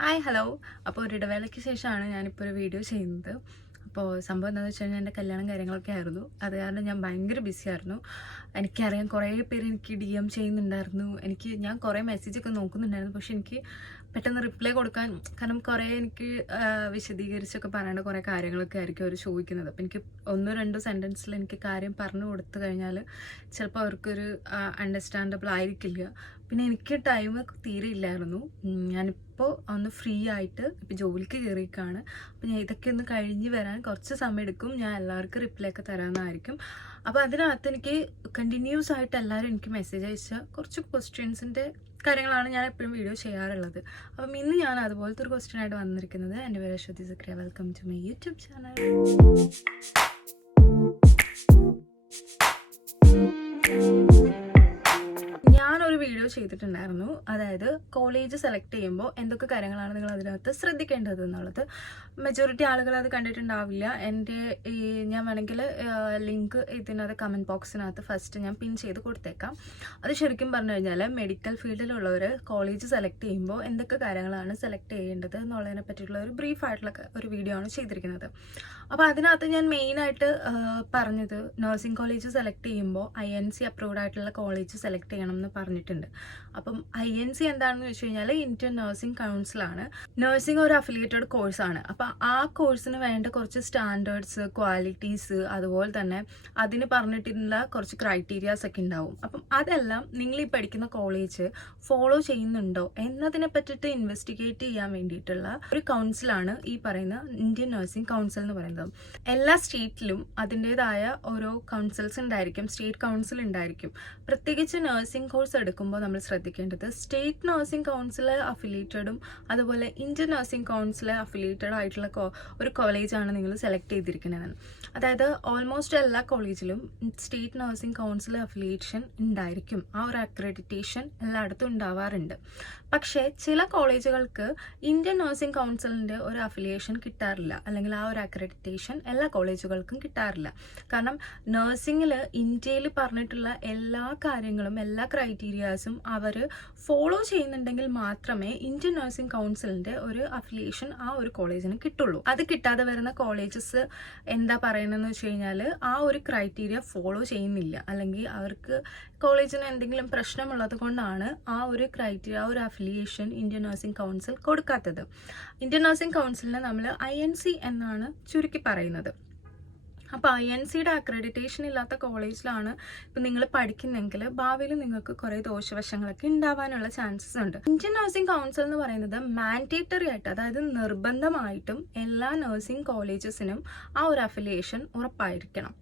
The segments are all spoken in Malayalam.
ഹായ് ഹലോ അപ്പോൾ ഒരു ഇടവേളയ്ക്ക് ശേഷമാണ് ഞാനിപ്പോൾ ഒരു വീഡിയോ ചെയ്യുന്നത്. അപ്പോൾ സംഭവം എന്താണെന്ന് വെച്ച് കഴിഞ്ഞാൽ എന്റെ കല്യാണം കാര്യങ്ങളൊക്കെ ആയിരുന്നു. അത് കാരണം ഞാൻ ഭയങ്കര ബിസി ആയിരുന്നു. എനിക്കറിയാം കുറേ പേര് എനിക്ക് ഡി എം ചെയ്യുന്നുണ്ടായിരുന്നു. എനിക്ക് ഞാൻ കുറേ മെസ്സേജൊക്കെ നോക്കുന്നുണ്ടായിരുന്നു. പക്ഷെ എനിക്ക് പെട്ടെന്ന് റിപ്ലൈ കൊടുക്കാൻ കാരണം കുറേ എനിക്ക് വിശദീകരിച്ചൊക്കെ പറയേണ്ട കുറേ കാര്യങ്ങളൊക്കെ ആയിരിക്കും അവർ ചോദിക്കുന്നത്. അപ്പം എനിക്ക് ഒന്നോ രണ്ടോ സെന്റൻസിൽ എനിക്ക് കാര്യം പറഞ്ഞു കൊടുത്തു കഴിഞ്ഞാൽ ചിലപ്പോൾ അവർക്കൊരു അണ്ടർസ്റ്റാൻഡബിൾ ആയിരിക്കില്ല. പിന്നെ എനിക്ക് ടൈം തീരെ ഇല്ലായിരുന്നു. ഞാനിപ്പോൾ ഒന്ന് ഫ്രീ ആയിട്ട് ഇപ്പോൾ ജോലിക്ക് കയറിയേക്കാണ് അപ്പം ഞാൻ ഇതൊക്കെ ഒന്ന് കഴിഞ്ഞ് വരാൻ കുറച്ച് സമയം എടുക്കും ഞാൻ എല്ലാവർക്കും റിപ്ലൈ ഒക്കെ തരാമെന്നായിരിക്കും അപ്പോൾ അതിനകത്ത് എനിക്ക് കണ്ടിന്യൂസ് ആയിട്ട് എല്ലാവരും എനിക്ക് മെസ്സേജ് അയച്ച കുറച്ച് ക്വസ്റ്റ്യൻസിന്റെ കാര്യങ്ങളാണ് ഞാൻ എപ്പോഴും വീഡിയോ ചെയ്യാറുള്ളത്. അപ്പം ഇന്ന് ഞാൻ അതുപോലത്തെ ഒരു ക്വസ്റ്റ്യൻ ആയിട്ട് വന്നിരിക്കുന്നത് എന്റെ പേര് Aswathi Sakriya. Welcome to my YouTube channel video ചെയ്തിട്ടുണ്ടായിരുന്നു. അതായത് കോളേജ് സെലക്ട് ചെയ്യുമ്പോൾ എന്തൊക്കെ കാര്യങ്ങളാണ് നിങ്ങൾ അതിനകത്ത് ശ്രദ്ധിക്കേണ്ടത് എന്നുള്ളത്. മെജോറിറ്റി ആളുകൾ അത് കണ്ടിട്ടുണ്ടാവില്ല. എന്റെ ഈ ഞാൻ വേണമെങ്കിൽ ലിങ്ക് ഇതിനകത്ത് കമന്റ് ബോക്സിനകത്ത് ഫസ്റ്റ് ഞാൻ പിൻ ചെയ്ത് കൊടുത്തേക്കാം. അത് ശരിക്കും പറഞ്ഞു കഴിഞ്ഞാൽ മെഡിക്കൽ ഫീൽഡിലുള്ളവർ കോളേജ് സെലക്ട് ചെയ്യുമ്പോൾ എന്തൊക്കെ കാര്യങ്ങളാണ് സെലക്ട് ചെയ്യേണ്ടത് എന്നുള്ളതിനെ പറ്റിയിട്ടുള്ള ഒരു ബ്രീഫ് ആയിട്ടുള്ള ഒരു വീഡിയോ ആണ് ചെയ്തിരിക്കുന്നത്. അപ്പോൾ അതിനകത്ത് ഞാൻ മെയിനായിട്ട് പറഞ്ഞത് നഴ്സിംഗ് കോളേജ് സെലക്ട് ചെയ്യുമ്പോൾ ഐ എൻ സി അപ്രൂവ്ഡ് ആയിട്ടുള്ള കോളേജ് സെലക്ട് ചെയ്യണം എന്ന് പറഞ്ഞിട്ടുണ്ട്. അപ്പം ഐ എൻ സി എന്താണെന്ന് വെച്ച് കഴിഞ്ഞാൽ ഇന്ത്യൻ നഴ്സിംഗ് കൗൺസിലാണ് നഴ്സിംഗ് ഒരു അഫിലിയേറ്റഡ് കോഴ്സാണ് അപ്പം ആ കോഴ്സിന് വേണ്ട കുറച്ച് സ്റ്റാൻഡേർഡ്സ് ക്വാളിറ്റീസ് അതുപോലെ തന്നെ അതിന് പറഞ്ഞിട്ടുള്ള കുറച്ച് ക്രൈറ്റീരിയാസ് ഒക്കെ ഉണ്ടാവും. അപ്പം അതെല്ലാം നിങ്ങൾ ഈ പഠിക്കുന്ന കോളേജ് ഫോളോ ചെയ്യുന്നുണ്ടോ? എന്നതിനെ പറ്റിയിട്ട് ഇൻവെസ്റ്റിഗേറ്റ് ചെയ്യാൻ വേണ്ടിയിട്ടുള്ള ഒരു കൗൺസിലാണ് ഈ പറയുന്ന ഇന്ത്യൻ നഴ്സിംഗ് കൗൺസിൽ എന്ന് പറയുന്നത്. എല്ലാ സ്റ്റേറ്റിലും അതിന്റെതായ ഓരോ കൗൺസിൽസ് ഉണ്ടായിരിക്കും സ്റ്റേറ്റ് കൗൺസിൽ ഉണ്ടായിരിക്കും. പ്രത്യേകിച്ച് നഴ്സിംഗ് കോഴ്സ് എടുക്കുമ്പോൾ നമ്മൾ ശ്രദ്ധിക്കേണ്ടത് സ്റ്റേറ്റ് നഴ്സിംഗ് കൗൺസിൽ അഫിലിയേറ്റഡും അതുപോലെ ഇന്ത്യൻ നഴ്സിംഗ് കൗൺസിൽ അഫിലിയേറ്റഡ് ആയിട്ടുള്ള ഒരു കോളേജാണ് നിങ്ങൾ സെലക്ട് ചെയ്തിരിക്കുന്നത്. അതായത് ഓൾമോസ്റ്റ് എല്ലാ കോളേജിലും സ്റ്റേറ്റ് നഴ്സിംഗ് കൗൺസിൽ അഫിലിയേഷൻ ഉണ്ടായിരിക്കും. ആ ഒരു അക്രഡിറ്റേഷൻ എല്ലായിടത്തും ഉണ്ടാവാറുണ്ട്. പക്ഷേ ചില കോളേജുകൾക്ക് ഇന്ത്യൻ നഴ്സിംഗ് കൗൺസിലിന്റെ ഒരു അഫിലിയേഷൻ കിട്ടാറില്ല. അല്ലെങ്കിൽ ആ ഒരു അക്രഡിറ്റേഷൻ എല്ലാ കോളേജുകൾക്കും കിട്ടാറില്ല. കാരണം നഴ്സിംഗിൽ ഇന്ത്യയിൽ പറഞ്ഞിട്ടുള്ള എല്ലാ കാര്യങ്ങളും എല്ലാ ക്രൈറ്റീരിയാസും അവർ ഫോളോ ചെയ്യുന്നുണ്ടെങ്കിൽ മാത്രമേ ഇന്ത്യൻ നഴ്സിംഗ് കൗൺസിലിന്റെ ഒരു അഫിലിയേഷൻ ആ ഒരു കോളേജിന് കിട്ടുള്ളൂ. അത് കിട്ടാതെ വരുന്ന കോളേജസ് എന്താ പറയണമെന്ന് വെച്ച് കഴിഞ്ഞാൽ ആ ഒരു ക്രൈറ്റീരിയ ഫോളോ ചെയ്യുന്നില്ല. അല്ലെങ്കിൽ അവർക്ക് കോളേജിന് എന്തെങ്കിലും പ്രശ്നമുള്ളത് കൊണ്ടാണ് ആ ഒരു ക്രൈറ്റീരിയ ആ ഒരു അഫിലിയേഷൻ ഇന്ത്യൻ നഴ്സിംഗ് കൗൺസിൽ കൊടുക്കാത്തത്. ഇന്ത്യൻ നഴ്സിംഗ് കൗൺസിലിനെ നമ്മൾ ഐ എൻ സി എന്നാണ് ചുരുക്കി പറയുന്നത്. അപ്പോൾ ഐ എൻ സിയുടെ അക്രഡിറ്റേഷൻ ഇല്ലാത്ത കോളേജിലാണ് ഇപ്പം നിങ്ങൾ പഠിക്കുന്നെങ്കിൽ ഭാവിയിൽ നിങ്ങൾക്ക് കുറേ ദോഷവശങ്ങളൊക്കെ ഉണ്ടാവാനുള്ള ചാൻസസ് ഉണ്ട്. ഇന്ത്യൻ നഴ്സിംഗ് കൗൺസിൽ എന്ന് പറയുന്നത് മാൻഡേറ്ററി ആയിട്ട് അതായത് നിർബന്ധമായിട്ടും എല്ലാ നഴ്സിംഗ് കോളേജസിനും ആ ഒരു അഫിലിയേഷൻ ഉറപ്പായിരിക്കണം.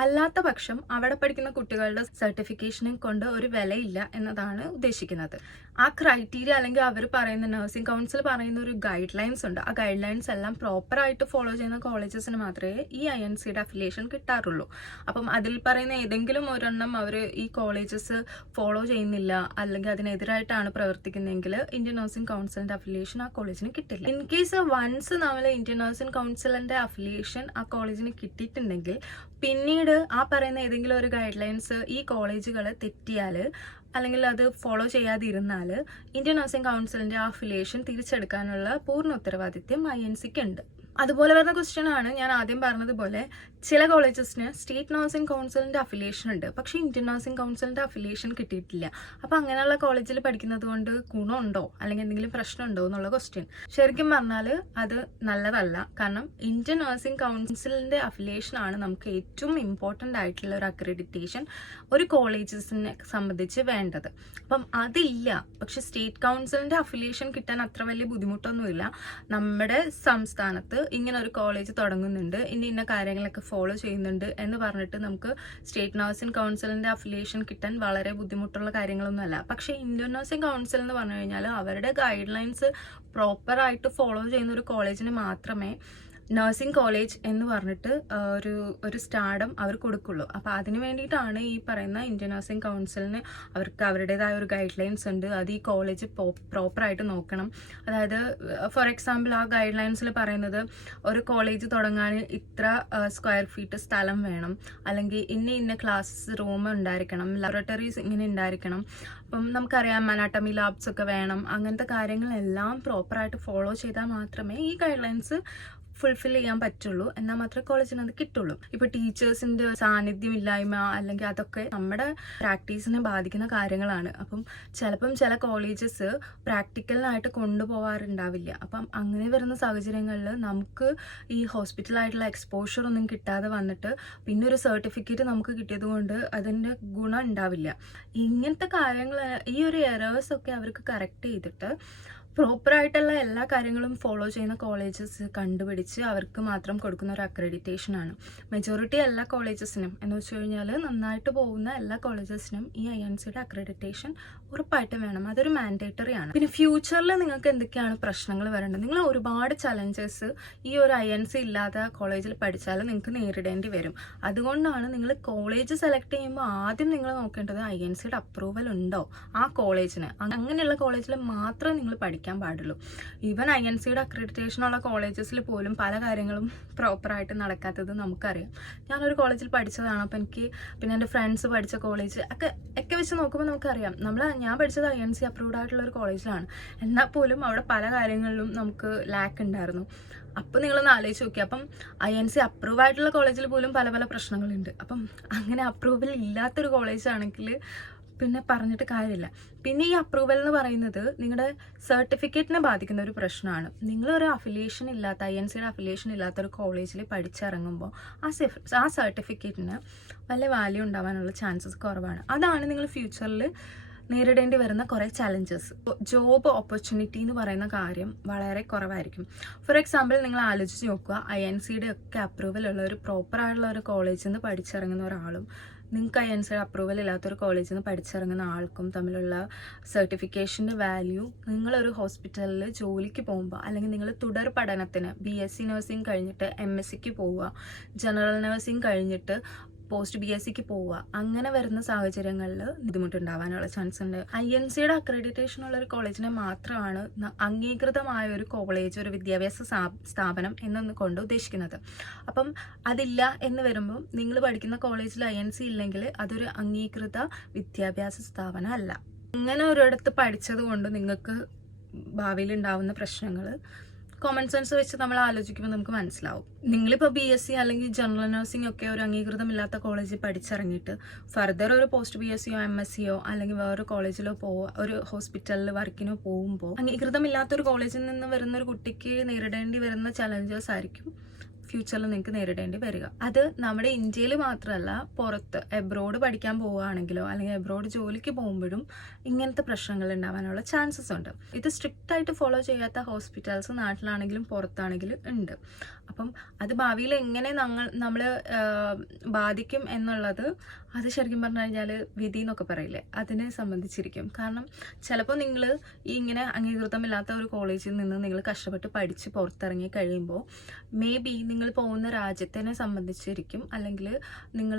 അല്ലാത്ത പക്ഷം അവിടെ പഠിക്കുന്ന കുട്ടികളുടെ സർട്ടിഫിക്കേഷനെ കൊണ്ട് ഒരു വിലയില്ല എന്നതാണ് ഉദ്ദേശിക്കുന്നത്. ആ ക്രൈറ്റീരിയ അല്ലെങ്കിൽ അവർ പറയുന്ന നഴ്സിംഗ് കൗൺസിൽ പറയുന്ന ഒരു ഗൈഡ് ലൈൻസ് ഉണ്ട്. ആ ഗൈഡ് ലൈൻസ് എല്ലാം പ്രോപ്പർ ആയിട്ട് ഫോളോ ചെയ്യുന്ന കോളേജസിന് മാത്രമേ ഈ ഐ എൻ സിയുടെ അഫിലിയേഷൻ കിട്ടാറുള്ളൂ. അപ്പം അതിൽ പറയുന്ന ഏതെങ്കിലും ഒരെണ്ണം അവർ ഈ കോളേജസ് ഫോളോ ചെയ്യുന്നില്ല അല്ലെങ്കിൽ അതിനെതിരായിട്ടാണ് പ്രവർത്തിക്കുന്നതെങ്കിൽ ഇന്ത്യൻ നഴ്സിംഗ് കൗൺസിലിന്റെ അഫിലിയേഷൻ ആ കോളേജിന് കിട്ടില്ല. ഇൻ കേസ് വൺസ് നമ്മൾ ഇന്ത്യൻ നഴ്സിംഗ് കൗൺസിലിന്റെ അഫിലിയേഷൻ ആ കോളേജിന് കിട്ടിയിട്ടുണ്ടെങ്കിൽ പിന്നീട് ആ പറയുന്ന ഏതെങ്കിലും ഒരു ഗൈഡ് ലൈൻസ് ഈ കോളേജുകൾ തെറ്റിയാൽ അല്ലെങ്കിൽ അത് ഫോളോ ചെയ്യാതിരുന്നാൽ ഇന്ത്യൻ നഴ്സിംഗ് കൗൺസിലിന്റെ ആ അഫിലിയേഷൻ തിരിച്ചെടുക്കാനുള്ള പൂർണ ഉത്തരവാദിത്യം ഐ എൻ സിക്ക് ഉണ്ട്. അതുപോലെ വരുന്ന ക്വസ്റ്റ്യൻ ആണ് ഞാൻ ആദ്യം പറഞ്ഞതുപോലെ ചില കോളേജസിന് സ്റ്റേറ്റ് നഴ്സിംഗ് കൗൺസിലിന്റെ അഫിലിയേഷൻ ഉണ്ട്. പക്ഷേ ഇന്ത്യൻ നഴ്സിംഗ് കൗൺസിലിന്റെ അഫിലിയേഷൻ കിട്ടിയിട്ടില്ല. അപ്പോൾ അങ്ങനെയുള്ള കോളേജിൽ പഠിക്കുന്നത് കൊണ്ട് ഗുണമുണ്ടോ? അല്ലെങ്കിൽ എന്തെങ്കിലും പ്രശ്നമുണ്ടോ എന്നുള്ള ക്വസ്റ്റ്യൻ ശരിക്കും പറഞ്ഞാൽ അത് നല്ലതല്ല. കാരണം ഇന്ത്യൻ നഴ്സിംഗ് കൗൺസിലിന്റെ അഫിലിയേഷൻ ആണ് നമുക്ക് ഏറ്റവും ഇമ്പോർട്ടന്റ് ആയിട്ടുള്ള ഒരു അക്രഡിറ്റേഷൻ ഒരു കോളേജസിനെ സംബന്ധിച്ച് വേണ്ടത്. അപ്പം അതില്ല. പക്ഷെ സ്റ്റേറ്റ് കൗൺസിലിന്റെ അഫിലിയേഷൻ കിട്ടാൻ അത്ര വലിയ ബുദ്ധിമുട്ടൊന്നുമില്ല. നമ്മുടെ സംസ്ഥാനത്ത് ഇങ്ങനെ ഒരു കോളേജ് തുടങ്ങുന്നുണ്ട്. ഇന്ന ഇന്ന കാര്യങ്ങളൊക്കെ ഫോളോ ചെയ്യുന്നുണ്ട് എന്ന് പറഞ്ഞിട്ട് നമുക്ക് സ്റ്റേറ്റ് നഴ്സിംഗ് കൗൺസിലിന്റെ അഫിലിയേഷൻ കിട്ടാൻ വളരെ ബുദ്ധിമുട്ടുള്ള കാര്യങ്ങളൊന്നുമല്ല പക്ഷെ ഇന്ത്യൻ നഴ്സിംഗ് കൗൺസിൽ എന്ന് പറഞ്ഞു കഴിഞ്ഞാൽ അവരുടെ ഗൈഡ് ലൈൻസ് പ്രോപ്പറായിട്ട് ഫോളോ ചെയ്യുന്ന ഒരു കോളേജിന് മാത്രമേ നഴ്സിംഗ് കോളേജ് എന്ന് പറഞ്ഞിട്ട് ഒരു ഒരു സ്റ്റാഡം അവർ കൊടുക്കുള്ളൂ. അപ്പോൾ അതിന് വേണ്ടിയിട്ടാണ് ഈ പറയുന്ന ഇന്ത്യൻ നഴ്സിംഗ് കൗൺസിലിന് അവർക്ക് അവരുടേതായ ഒരു ഗൈഡ് ലൈൻസ് ഉണ്ട്. അത് ഈ കോളേജ് പ്രോപ്പറായിട്ട് നോക്കണം. അതായത് ഫോർ എക്സാമ്പിൾ ആ ഗൈഡ് ലൈൻസിൽ പറയുന്നത് ഒരു കോളേജ് തുടങ്ങാൻ ഇത്ര സ്ക്വയർ ഫീറ്റ് സ്ഥലം വേണം. അല്ലെങ്കിൽ ഇന്ന ഇന്ന ക്ലാസ് റൂം ഉണ്ടായിരിക്കണം. ലബോറട്ടറീസ് ഇങ്ങനെ ഉണ്ടായിരിക്കണം. അപ്പം നമുക്കറിയാം അനാട്ടമി ലാബ്സ് ഒക്കെ വേണം. അങ്ങനത്തെ കാര്യങ്ങളെല്ലാം പ്രോപ്പറായിട്ട് ഫോളോ ചെയ്താൽ മാത്രമേ ഈ ഗൈഡ് ലൈൻസ് ഫുൾഫിൽ ചെയ്യാൻ പറ്റുള്ളൂ. എന്നാൽ മാത്രമേ കോളേജിന് അത് കിട്ടുള്ളൂ. ഇപ്പൊ ടീച്ചേഴ്സിന്റെ സാന്നിധ്യം ഇല്ലായ്മ അല്ലെങ്കിൽ അതൊക്കെ നമ്മുടെ പ്രാക്ടീസിനെ ബാധിക്കുന്ന കാര്യങ്ങളാണ്. അപ്പം ചിലപ്പം ചില കോളേജസ് പ്രാക്ടിക്കലിനായിട്ട് കൊണ്ടുപോകാറുണ്ടാവില്ല അപ്പം അങ്ങനെ വരുന്ന സാഹചര്യങ്ങളിൽ നമുക്ക് ഈ ഹോസ്പിറ്റലായിട്ടുള്ള എക്സ്പോഷർ ഒന്നും കിട്ടാതെ വന്നിട്ട് പിന്നെ ഒരു സർട്ടിഫിക്കറ്റ് നമുക്ക് കിട്ടിയത് കൊണ്ട് അതിന്റെ ഗുണം ഉണ്ടാവില്ല. ഇങ്ങനത്തെ കാര്യങ്ങൾ ഈ ഒരു എറേഴ്സ് ഒക്കെ അവർക്ക് കറക്റ്റ് ചെയ്തിട്ട് പ്രോപ്പറായിട്ടുള്ള എല്ലാ കാര്യങ്ങളും ഫോളോ ചെയ്യുന്ന കോളേജസ് കണ്ടുപിടിച്ച് അവർക്ക് മാത്രം കൊടുക്കുന്ന ഒരു അക്രഡിറ്റേഷൻ ആണ്. മെജോറിറ്റി എല്ലാ കോളേജസിനും എന്ന് വെച്ച് കഴിഞ്ഞാൽ നന്നായിട്ട് പോകുന്ന എല്ലാ കോളേജസിനും ഈ ഐ എൻ സിയുടെ അക്രഡിറ്റേഷൻ ഉറപ്പായിട്ടും വേണം. അതൊരു മാൻഡേറ്ററി ആണ്. പിന്നെ ഫ്യൂച്ചറിൽ നിങ്ങൾക്ക് എന്തൊക്കെയാണ് പ്രശ്നങ്ങൾ വരേണ്ടത്? നിങ്ങൾ ഒരുപാട് ചലഞ്ചസ് ഈ ഒരു ഐ എൻ സി ഇല്ലാത്ത കോളേജിൽ പഠിച്ചാൽ നിങ്ങൾക്ക് നേരിടേണ്ടി വരും. അതുകൊണ്ടാണ് നിങ്ങൾ കോളേജ് സെലക്ട് ചെയ്യുമ്പോൾ ആദ്യം നിങ്ങൾ നോക്കേണ്ടത് ഐ എൻ സിയുടെ അപ്രൂവൽ ഉണ്ടോ? ആ കോളേജിന് അങ്ങനെയുള്ള കോളേജിൽ മാത്രം നിങ്ങൾ പഠിക്കാൻ പാടുള്ളൂ. ഈവൻ ഐ എൻ സിയുടെ അക്രഡിറ്റേഷൻ ഉള്ള കോളേജസിൽ പോലും പല കാര്യങ്ങളും പ്രോപ്പറായിട്ട് നടക്കാത്തത് നമുക്കറിയാം. ഞാനൊരു കോളേജിൽ പഠിച്ചതാണ്. അപ്പം എനിക്ക് പിന്നെ എന്റെ ഫ്രണ്ട്സ് പഠിച്ച കോളേജ് ഒക്കെ ഒക്കെ വെച്ച് നോക്കുമ്പോൾ നമുക്കറിയാം. നമ്മൾ ഞാൻ പഠിച്ചത് ഐ എൻ സി അപ്രൂവ്ഡ് ആയിട്ടുള്ള ഒരു കോളേജിലാണ് എന്നാൽ പോലും അവിടെ പല കാര്യങ്ങളിലും നമുക്ക് ലാക്ക് ഉണ്ടായിരുന്നു. അപ്പം നിങ്ങളൊന്ന് ആലോചിച്ച് നോക്കി അപ്പം ഐ എൻ സി അപ്രൂവ് ആയിട്ടുള്ള കോളേജിൽ പോലും പല പല പ്രശ്നങ്ങളുണ്ട്. അപ്പം അങ്ങനെ അപ്രൂവൽ ഇല്ലാത്തൊരു കോളേജാണെങ്കിൽ പിന്നെ പറഞ്ഞിട്ട് കാര്യമില്ല. പിന്നെ ഈ അപ്രൂവൽ എന്ന് പറയുന്നത് നിങ്ങളുടെ സർട്ടിഫിക്കറ്റിനെ ബാധിക്കുന്ന ഒരു പ്രശ്നമാണ് നിങ്ങളൊരു അഫിലിയേഷൻ ഇല്ലാത്ത ഐ എൻ സിയുടെ അഫിലിയേഷൻ ഇല്ലാത്ത ഒരു കോളേജിൽ പഠിച്ചിറങ്ങുമ്പോൾ ആ ആ സർട്ടിഫിക്കറ്റിന് വല്ല വാല്യൂ ഉണ്ടാവാനുള്ള ചാൻസസ് കുറവാണ്. അതാണ് നിങ്ങൾ ഫ്യൂച്ചറിൽ നേരിടേണ്ടി വരുന്ന കുറേ ചലഞ്ചസ് ജോബ് ഓപ്പർച്യൂണിറ്റി എന്ന് പറയുന്ന കാര്യം വളരെ കുറവായിരിക്കും. ഫോർ എക്സാമ്പിൾ നിങ്ങൾ ആലോചിച്ച് നോക്കുക ഐ എൻ സിയുടെ ഒക്കെ അപ്രൂവൽ ഉള്ള ഒരു പ്രോപ്പറായുള്ള ഒരു കോളേജിൽ നിന്ന് പഠിച്ചിറങ്ങുന്ന ഒരാളും നിങ്ങൾക്ക് സിയുടെ അപ്രൂവൽ ഇല്ലാത്തൊരു കോളേജിൽ നിന്ന് പഠിച്ചിറങ്ങുന്ന ആൾക്കും തമ്മിലുള്ള സർട്ടിഫിക്കേഷന്റെ വാല്യൂ നിങ്ങളൊരു ഹോസ്പിറ്റലിൽ ജോലിക്ക് പോകുമ്പോൾ അല്ലെങ്കിൽ നിങ്ങൾ തുടർ പഠനത്തിന് ബി എസ് സി നഴ്സിംഗ് കഴിഞ്ഞിട്ട് എം എസ് സിക്ക് പോവുക ജനറൽ നഴ്സിംഗ് കഴിഞ്ഞിട്ട് പോസ്റ്റ് ബി എസ് സിക്ക് പോവുക. അങ്ങനെ വരുന്ന സാഹചര്യങ്ങളിൽ ബുദ്ധിമുട്ടുണ്ടാവാനുള്ള ചാൻസ് ഉണ്ട്. ഐ എൻ സിയുടെ അക്രഡിറ്റേഷൻ ഉള്ള ഒരു കോളേജിനെ മാത്രമാണ് അംഗീകൃതമായ ഒരു കോളേജ് ഒരു വിദ്യാഭ്യാസ സ്ഥാപനം എന്നൊന്ന് കൊണ്ട് ഉദ്ദേശിക്കുന്നത്. അപ്പം അതില്ല എന്ന് വരുമ്പോൾ നിങ്ങൾ പഠിക്കുന്ന കോളേജിൽ ഐ എൻ സി ഇല്ലെങ്കിൽ അതൊരു അംഗീകൃത വിദ്യാഭ്യാസ സ്ഥാപനം അല്ല. അങ്ങനെ ഒരിടത്ത് പഠിച്ചത് കൊണ്ട് നിങ്ങൾക്ക് ഭാവിയിൽ ഉണ്ടാവുന്ന പ്രശ്നങ്ങൾ കോമൺ സെൻസ് വെച്ച് നമ്മൾ ആലോചിക്കുമ്പോൾ നമുക്ക് മനസ്സിലാവും. നിങ്ങളിപ്പോൾ ബി എസ് സി അല്ലെങ്കിൽ ജനറൽ നഴ്സിംഗ് ഒക്കെ ഒരു അംഗീകൃതമില്ലാത്ത കോളേജിൽ പഠിച്ചിറങ്ങിയിട്ട് ഫർദർ ഒരു പോസ്റ്റ് ബി എസ് സിയോ എം എസ് സിയോ അല്ലെങ്കിൽ വേറൊരു കോളേജിലോ പോവോ ഒരു ഹോസ്പിറ്റലിൽ വർക്കിനോ പോകുമ്പോൾ അംഗീകൃതമില്ലാത്ത ഒരു കോളേജിൽ നിന്ന് വരുന്ന ഒരു കുട്ടിക്ക് നേരിടേണ്ടി വരുന്ന ചലഞ്ചസ് ആയിരിക്കും. ഫ്യൂച്ചറിൽ നിങ്ങൾക്ക് നേരിടേണ്ടി വരിക. അത് നമ്മുടെ ഇന്ത്യയിൽ മാത്രമല്ല പുറത്ത് എബ്രോഡ് പഠിക്കാൻ പോവുകയാണെങ്കിലോ അല്ലെങ്കിൽ എബ്രോഡ് ജോലിക്ക് പോകുമ്പോഴും ഇങ്ങനത്തെ പ്രശ്നങ്ങൾ ഉണ്ടാവാനുള്ള ചാൻസസ് ഉണ്ട്. ഇത് സ്ട്രിക്റ്റ് ആയിട്ട് ഫോളോ ചെയ്യാത്ത ഹോസ്പിറ്റൽസ് നാട്ടിലാണെങ്കിലും പുറത്താണെങ്കിലും ഉണ്ട്. അപ്പം അത് ഭാവിയിൽ എങ്ങനെ നമ്മൾ നമ്മൾ ബാധിക്കും എന്നുള്ളത് അത് ശരിക്കും പറഞ്ഞു കഴിഞ്ഞാൽ വിധി എന്നൊക്കെ പറയില്ലേ? അതിനെ സംബന്ധിച്ചിരിക്കും. കാരണം ചിലപ്പോൾ നിങ്ങൾ ഈ ഇങ്ങനെ അംഗീകൃതമില്ലാത്ത ഒരു കോളേജിൽ നിന്ന് നിങ്ങൾ കഷ്ടപ്പെട്ട് പഠിച്ച് പുറത്തിറങ്ങി കഴിയുമ്പോൾ മേ ബി നിങ്ങൾ പോകുന്ന രാജ്യത്തിനെ സംബന്ധിച്ചിരിക്കും അല്ലെങ്കിൽ നിങ്ങൾ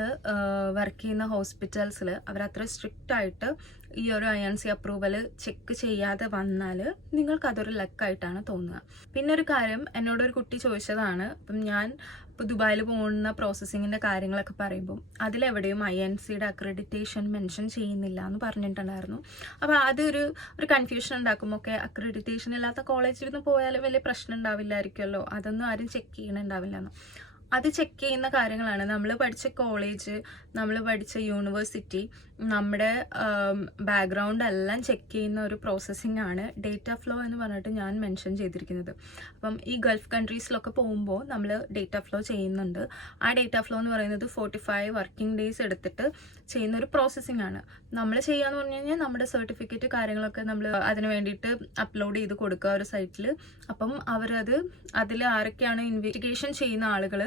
വർക്ക് ചെയ്യുന്ന ഹോസ്പിറ്റൽസിൽ അവരത്ര സ്ട്രിക്റ്റ് ആയിട്ട് ഈ ഒരു I N C approval check ചെയ്യാതെ വന്നാൽ നിങ്ങൾക്ക് അതൊരു ലക്കായിട്ടാണ് തോന്നുക. പിന്നെ ഒരു കാര്യം എന്നോടൊരു കുട്ടി ചോദിച്ചതാണ് അപ്പം ഞാൻ ഇപ്പോൾ ദുബായിൽ പോകുന്ന പ്രോസസ്സിങ്ങിന്റെ കാര്യങ്ങളൊക്കെ പറയുമ്പോൾ അതിലെവിടെയും ഐ എൻ സിയുടെ അക്രഡിറ്റേഷൻ മെൻഷൻ ചെയ്യുന്നില്ല എന്ന് പറഞ്ഞിട്ടുണ്ടായിരുന്നു. അപ്പോൾ അതൊരു ഒരു കൺഫ്യൂഷൻ ഉണ്ടാക്കും. ഒക്കെ അക്രഡിറ്റേഷൻ ഇല്ലാത്ത കോളേജിൽ നിന്ന് പോയാലും വലിയ പ്രശ്നം ഉണ്ടാവില്ലായിരിക്കുമല്ലോ. അതൊന്നും ആരും ചെക്ക് ചെയ്യണുണ്ടാവില്ല എന്ന്. അത് ചെക്ക് ചെയ്യുന്ന കാര്യങ്ങളാണ്. നമ്മൾ പഠിച്ച കോളേജ് നമ്മൾ പഠിച്ച യൂണിവേഴ്സിറ്റി നമ്മുടെ ബാക്ക്ഗ്രൗണ്ട് എല്ലാം ചെക്ക് ചെയ്യുന്ന ഒരു പ്രോസസ്സിംഗ് ആണ് ഡേറ്റ ഫ്ലോ എന്ന് പറഞ്ഞിട്ട് ഞാൻ മെൻഷൻ ചെയ്തിരിക്കുന്നത്. അപ്പം ഈ ഗൾഫ് കൺട്രീസിലൊക്കെ പോകുമ്പോൾ നമ്മൾ ഡേറ്റ ഫ്ലോ ചെയ്യുന്നുണ്ട്. ആ ഡേറ്റ ഫ്ലോ എന്ന് പറയുന്നത് ഫോർട്ടി ഫൈവ് വർക്കിംഗ് ഡേയ്സ് എടുത്തിട്ട് ചെയ്യുന്ന ഒരു പ്രോസസ്സിംഗ് ആണ്. നമ്മൾ ചെയ്യാന്ന് പറഞ്ഞു കഴിഞ്ഞാൽ നമ്മുടെ സർട്ടിഫിക്കറ്റ് കാര്യങ്ങളൊക്കെ നമ്മൾ അതിന് വേണ്ടിയിട്ട് അപ്ലോഡ് ചെയ്ത് കൊടുക്കുക ഒരു സൈറ്റിൽ അപ്പം അവരത് അതിൽ ആരൊക്കെയാണ് ഇൻവെസ്റ്റിഗേഷൻ ചെയ്യുന്ന ആളുകൾ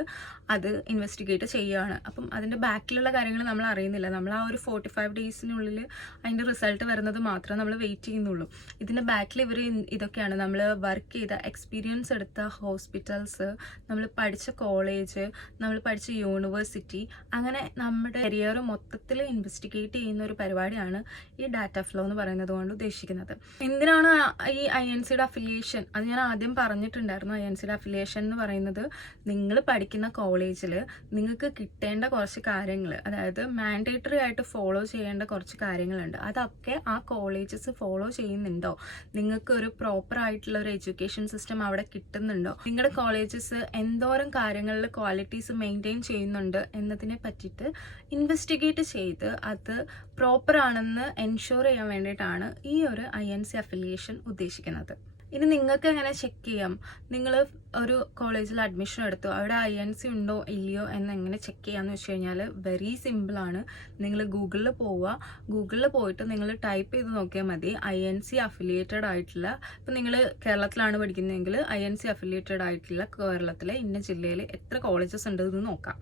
അത് ഇൻവെസ്റ്റിഗേറ്റ് ചെയ്യുകയാണ് അപ്പം അതിന്റെ ബാക്കിലുള്ള കാര്യങ്ങൾ നമ്മൾ അറിയുന്നില്ല. നമ്മൾ ആ ഒരു ഫോർട്ടി ഫൈവ് ഡേയ്സിനുള്ളിൽ അതിന്റെ റിസൾട്ട് വരുന്നത് മാത്രമേ നമ്മൾ വെയിറ്റ് ചെയ്യുന്നുള്ളൂ. ഇതിന്റെ ബാക്കിൽ ഇവർ ഇതൊക്കെയാണ്. നമ്മൾ വർക്ക് ചെയ്ത എക്സ്പീരിയൻസ് എടുത്ത ഹോസ്പിറ്റൽസ് നമ്മൾ പഠിച്ച കോളേജ് നമ്മൾ പഠിച്ച യൂണിവേഴ്സിറ്റി അങ്ങനെ നമ്മുടെ കരിയർ മൊത്തത്തിൽ ഇൻവെസ്റ്റിഗേറ്റ് ചെയ്യുന്ന ഒരു പരിപാടിയാണ് ഈ ഡാറ്റ ഫ്ലോ എന്ന് പറയുന്നത് കൊണ്ട് ഉദ്ദേശിക്കുന്നത്. എന്തിനാണ് ഈ ഐ എൻ സിയുടെ അഫിലിയേഷൻ അത് ഞാൻ ആദ്യം പറഞ്ഞിട്ടുണ്ടായിരുന്നു ഐ എൻ സിയുടെ അഫിലിയേഷൻ എന്ന് പറയുന്നത് നിങ്ങൾ പഠിക്കുന്ന കോളേജിൽ നിങ്ങൾക്ക് കിട്ടേണ്ട കുറച്ച് കാര്യങ്ങൾ അതായത് മാൻഡേറ്ററി ആയിട്ട് ഫോളോ ചെയ്യേണ്ട കുറച്ച് കാര്യങ്ങളുണ്ട്. അതൊക്കെ ആ കോളേജസ് ഫോളോ ചെയ്യുന്നുണ്ടോ? നിങ്ങൾക്ക് ഒരു പ്രോപ്പർ ആയിട്ടുള്ള ഒരു എഡ്യൂക്കേഷൻ സിസ്റ്റം അവിടെ കിട്ടുന്നുണ്ടോ? നിങ്ങളുടെ കോളേജസ് എന്തോരം കാര്യങ്ങളിൽ ക്വാളിറ്റീസ് മെയിന്റെയിൻ ചെയ്യുന്നുണ്ട് എന്നതിനെ പറ്റിയിട്ട് ഇൻവെസ്റ്റിഗേറ്റ് ചെയ്ത് അത് പ്രോപ്പർ ആണെന്ന് എൻഷുർ ചെയ്യാൻ വേണ്ടിയിട്ടാണ് ഈ ഒരു ഐ എൻ സി അഫിലിയേഷൻ ഉദ്ദേശിക്കുന്നത്. ഇനി നിങ്ങൾക്ക് എങ്ങനെ ചെക്ക് ചെയ്യാം? നിങ്ങൾ ഒരു കോളേജിൽ അഡ്മിഷൻ എടുത്തു. അവിടെ ഐ എൻ സി ഉണ്ടോ ഇല്ലയോ എന്ന് എങ്ങനെ ചെക്ക് ചെയ്യാമെന്ന് വെച്ച് കഴിഞ്ഞാൽ വെരി സിമ്പിളാണ് നിങ്ങൾ ഗൂഗിളിൽ പോവുക. ഗൂഗിളിൽ പോയിട്ട് നിങ്ങൾ ടൈപ്പ് ചെയ്ത് നോക്കിയാൽ മതി. ഐ എൻ സി അഫിലിയേറ്റഡ് ആയിട്ടുള്ള ഇപ്പം നിങ്ങൾ കേരളത്തിലാണ് പഠിക്കുന്നതെങ്കിൽ ഐ എൻ സി അഫിലിയേറ്റഡ് ആയിട്ടുള്ള കേരളത്തിലെ ഇന്ന ജില്ലയിൽ എത്ര കോളേജസ് ഉണ്ട് എന്ന് നോക്കാം.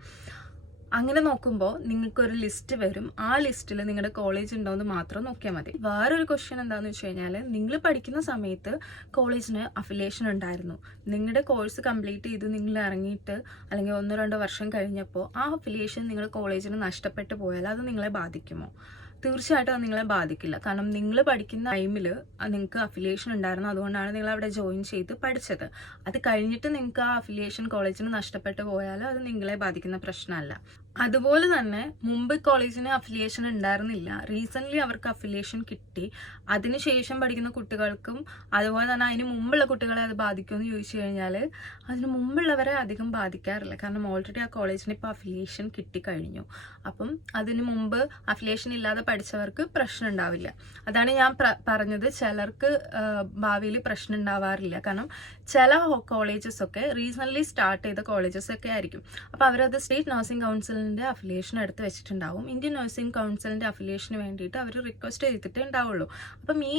അങ്ങനെ നോക്കുമ്പോൾ നിങ്ങൾക്കൊരു ലിസ്റ്റ് വരും. ആ ലിസ്റ്റിൽ നിങ്ങളുടെ കോളേജ് ഉണ്ടോ എന്ന് മാത്രം നോക്കിയാൽ മതി. വേറൊരു ക്വസ്റ്റ്യൻ എന്താണെന്ന് വെച്ച് കഴിഞ്ഞാൽ നിങ്ങൾ പഠിക്കുന്ന സമയത്ത് കോളേജിന് അഫിലിയേഷൻ ഉണ്ടായിരുന്നു. നിങ്ങളുടെ കോഴ്സ് കംപ്ലീറ്റ് ചെയ്ത് നിങ്ങൾ ഇറങ്ങിയിട്ട് അല്ലെങ്കിൽ ഒന്നോ രണ്ടോ വർഷം കഴിഞ്ഞപ്പോൾ ആ അഫിലിയേഷൻ നിങ്ങളുടെ കോളേജിന് നഷ്ടപ്പെട്ടു പോയാൽ അത് നിങ്ങളെ ബാധിക്കുമോ? തീർച്ചയായിട്ടും അത് നിങ്ങളെ ബാധിക്കില്ല. കാരണം നിങ്ങൾ പഠിക്കുന്ന ടൈമിൽ നിങ്ങൾക്ക് അഫിലിയേഷൻ ഉണ്ടായിരുന്നു. അതുകൊണ്ടാണ് നിങ്ങൾ അവിടെ ജോയിൻ ചെയ്ത് പഠിച്ചത്. അത് കഴിഞ്ഞിട്ട് നിങ്ങൾക്ക് ആ അഫിലിയേഷൻ കോളേജിന് നഷ്ടപ്പെട്ടു പോയാൽ അത് നിങ്ങളെ ബാധിക്കുന്ന പ്രശ്നമല്ല. അതുപോലെ തന്നെ മുമ്പ് കോളേജിന് അഫിലിയേഷൻ ഉണ്ടായിരുന്നില്ല. റീസെന്റ്ലി അവർക്ക് അഫിലിയേഷൻ കിട്ടി. അതിനുശേഷം പഠിക്കുന്ന കുട്ടികൾക്കും അതുപോലെ തന്നെ അതിന് മുമ്പുള്ള കുട്ടികളെ അത് ബാധിക്കുമെന്ന് ചോദിച്ചു കഴിഞ്ഞാൽ അതിന് മുമ്പുള്ളവരെ അധികം ബാധിക്കാറില്ല. കാരണം ഓൾറെഡി ആ കോളേജിന് ഇപ്പോൾ അഫിലിയേഷൻ കിട്ടിക്കഴിഞ്ഞു. അപ്പം അതിന് മുമ്പ് അഫിലിയേഷൻ ഇല്ലാതെ പഠിച്ചവർക്ക് പ്രശ്നം ഉണ്ടാവില്ല. അതാണ് ഞാൻ പറഞ്ഞത്. ചിലർക്ക് ഭാവിയിൽ പ്രശ്നം ഉണ്ടാവാറില്ല. കാരണം ചില കോളേജസ് ഒക്കെ റീസെന്റ്ലി സ്റ്റാർട്ട് ചെയ്ത കോളേജസ് ഒക്കെ ആയിരിക്കും. അപ്പോൾ അവരത് സ്റ്റേറ്റ് നഴ്സിംഗ് കൗൺസിലിന്റെ അഫിലിയേഷൻ എടുത്ത് വെച്ചിട്ടുണ്ടാവും. ഇന്ത്യൻ നഴ്സിംഗ് കൗൺസിലിന്റെ അഫിലിയേഷന് വേണ്ടിയിട്ട് അവർ റിക്വസ്റ്റ് ചെയ്തിട്ടേ ഉണ്ടാവുള്ളൂ. അപ്പം ഈ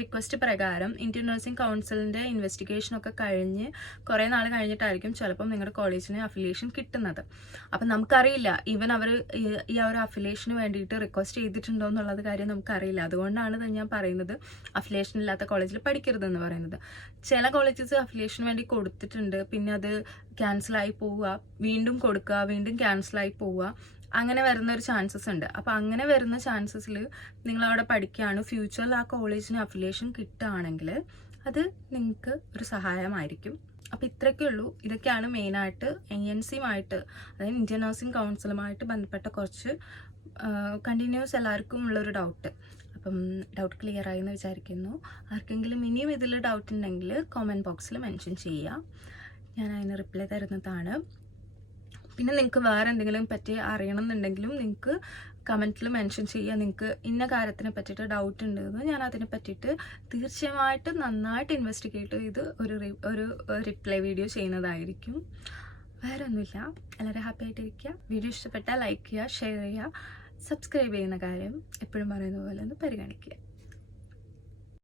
റിക്വസ്റ്റ് പ്രകാരം ഇന്ത്യൻ നഴ്സിംഗ് കൗൺസിലിന്റെ ഇൻവെസ്റ്റിഗേഷനൊക്കെ കഴിഞ്ഞ് കുറേ നാൾ കഴിഞ്ഞിട്ടായിരിക്കും ചിലപ്പം നിങ്ങളുടെ കോളേജിന് അഫിലിയേഷൻ കിട്ടുന്നത്. അപ്പം നമുക്കറിയില്ല ഈവൻ അവർ ഈ ആ ഒരു അഫിലിയേഷന് വേണ്ടിയിട്ട് റിക്വസ്റ്റ് ചെയ്തിട്ടുണ്ടോ എന്നുള്ളത് കാര്യം നമുക്കറിയില്ല. അതുകൊണ്ടാണ് ഞാൻ പറയുന്നത് അഫിലിയേഷൻ ഇല്ലാത്ത കോളേജിൽ പഠിക്കരുതെന്ന് പറയുന്നത്. ചില കോളേജസ് അഫിലിയേഷന് വേണ്ടി കൊടുത്തിട്ടുണ്ട് പിന്നെ അത് ക്യാൻസലായി പോവുക വീണ്ടും കൊടുക്കുക വീണ്ടും ക്യാൻസലായി പോവുക അങ്ങനെ വരുന്ന ഒരു ചാൻസസ് ഉണ്ട്. അപ്പോൾ അങ്ങനെ വരുന്ന ചാൻസസിൽ നിങ്ങൾ അവിടെ പഠിക്കുകയാണ്. ഫ്യൂച്ചറിൽ ആ കോളേജിന് അഫിലിയേഷൻ കിട്ടുകയാണെങ്കിൽ അത് നിങ്ങൾക്ക് ഒരു സഹായമായിരിക്കും. അപ്പോൾ ഇത്രയൊക്കെ ഉള്ളൂ. ഇതൊക്കെയാണ് മെയിനായിട്ട് എ എൻ സിയുമായിട്ട് അതായത് ഇന്ത്യൻ നഴ്സിംഗ് കൗൺസിലുമായിട്ട് ബന്ധപ്പെട്ട കുറച്ച് കണ്ടിന്യൂസ് എല്ലാവർക്കും ഉള്ളൊരു ഡൗട്ട് അപ്പം ഡൗട്ട് ക്ലിയർ ആയി എന്ന് വിചാരിക്കുന്നു. ആർക്കെങ്കിലും ഇനിയും ഇതിൽ ഡൗട്ട് ഉണ്ടെങ്കിൽ കോമെന്റ് ബോക്സിൽ മെൻഷൻ ചെയ്യുക. ഞാൻ അതിന് റിപ്ലൈ തരുന്നതാണ്. പിന്നെ നിങ്ങൾക്ക് വേറെ എന്തെങ്കിലും പറ്റി അറിയണം എന്നുണ്ടെങ്കിലും നിങ്ങൾക്ക് കമന്റിൽ മെൻഷൻ ചെയ്യുക. നിങ്ങൾക്ക് ഇന്ന കാര്യത്തിനെ പറ്റിയിട്ട് ഡൗട്ട് ഉണ്ടെന്ന് ഞാൻ അതിനെ പറ്റിയിട്ട് തീർച്ചയായിട്ടും നന്നായിട്ട് ഇൻവെസ്റ്റിഗേറ്റ് ചെയ്ത് ഒരു ഒരു റിപ്ലൈ വീഡിയോ ചെയ്യുന്നതായിരിക്കും. വേറെ ഒന്നുമില്ല എല്ലാവരും ഹാപ്പി ആയിട്ടിരിക്കുക. വീഡിയോ ഇഷ്ടപ്പെട്ടാൽ ലൈക്ക് ചെയ്യുക ഷെയർ ചെയ്യുക സബ്സ്ക്രൈബ് ചെയ്യുന്ന കാര്യം എപ്പോഴും പറയുന്ന പോലെ ഒന്ന് പരിഗണിക്കുക.